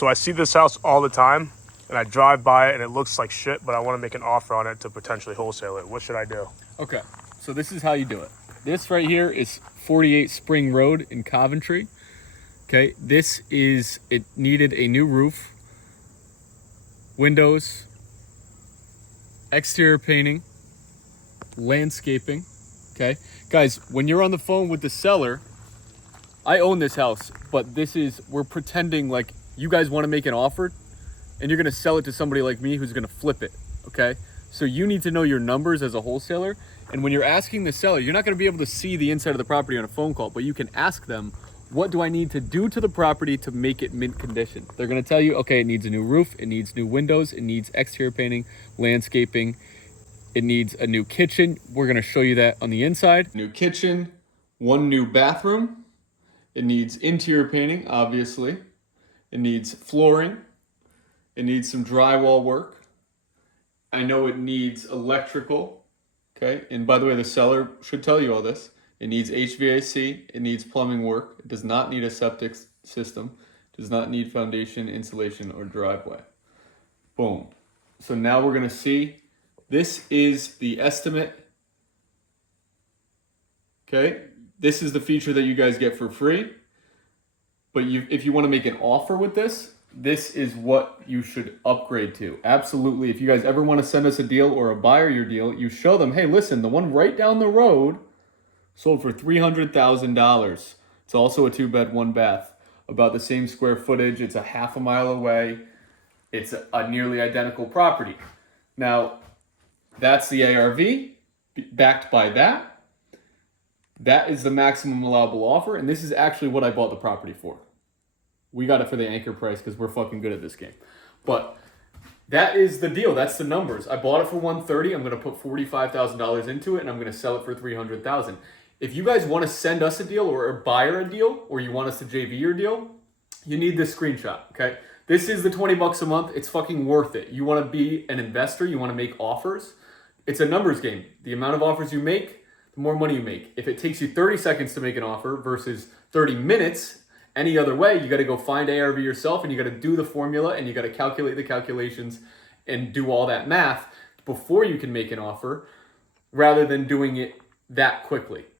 So I see this house all the time, and I drive by it, and it looks like shit, but I want to make an offer on it to potentially wholesale it. What should I do? Okay, so this is how you do it. This right here is 48 Spring Road in Coventry. Okay, it needed a new roof, windows, exterior painting, landscaping. Okay, guys, when you're on the phone with the seller, I own this house, but we're pretending like you guys want to make an offer and you're going to sell it to somebody like me who's going to flip it. Okay, so you need to know your numbers as a wholesaler. And when you're asking the seller, you're not going to be able to see the inside of the property on a phone call, but you can ask them, what do I need to do to the property to make it mint condition? They're going to tell you, okay, it needs a new roof, it needs new windows, it needs exterior painting, landscaping, it needs a new kitchen. We're going to show you that on the inside. New kitchen, one new bathroom. It needs interior painting, obviously. It needs flooring. It needs some drywall work. I know it needs electrical. Okay, and by the way, the seller should tell you all this. It needs HVAC, it needs plumbing work. It does not need a septic system. It does not need foundation, insulation, or driveway. Boom. So now we're gonna see, this is the estimate. Okay, this is the feature that you guys get for free. But if you wanna make an offer with this is what you should upgrade to. Absolutely. If you guys ever want to send us a deal or a buyer your deal, you show them, hey, listen, the one right down the road sold for $300,000. It's also a 2-bed, 1-bath, about the same square footage. It's a half a mile away. It's a nearly identical property. Now, that's the ARV backed by that. That is the maximum allowable offer, and this is actually what I bought the property for. We got it for the anchor price because we're fucking good at this game. But that is the deal. That's the numbers. I bought it for $130. I'm going to put $45,000 into it, and I'm going to sell it for $300,000. If you guys want to send us a deal or a buyer a deal, or you want us to JV your deal, you need this screenshot, okay? This is the $20 a month. It's fucking worth it. You want to be an investor. You want to make offers. It's a numbers game. The amount of offers you make, the more money you make. If it takes you 30 seconds to make an offer versus 30 minutes, any other way, you got to go find ARV yourself, and you got to do the formula, and you got to calculate the calculations and do all that math before you can make an offer, rather than doing it that quickly.